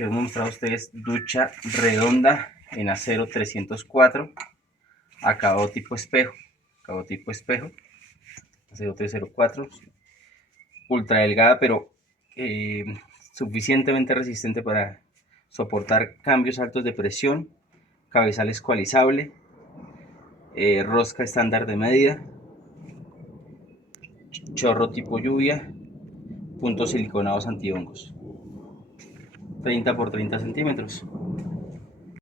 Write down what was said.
queremos mostrar a ustedes ducha redonda en acero 304, acabado tipo espejo, acero 304, ultra delgada, pero suficientemente resistente para soportar cambios altos de presión, cabezal escualizable, rosca estándar de medida, chorro tipo lluvia, puntos siliconados antihongos, 30 por 30 centímetros.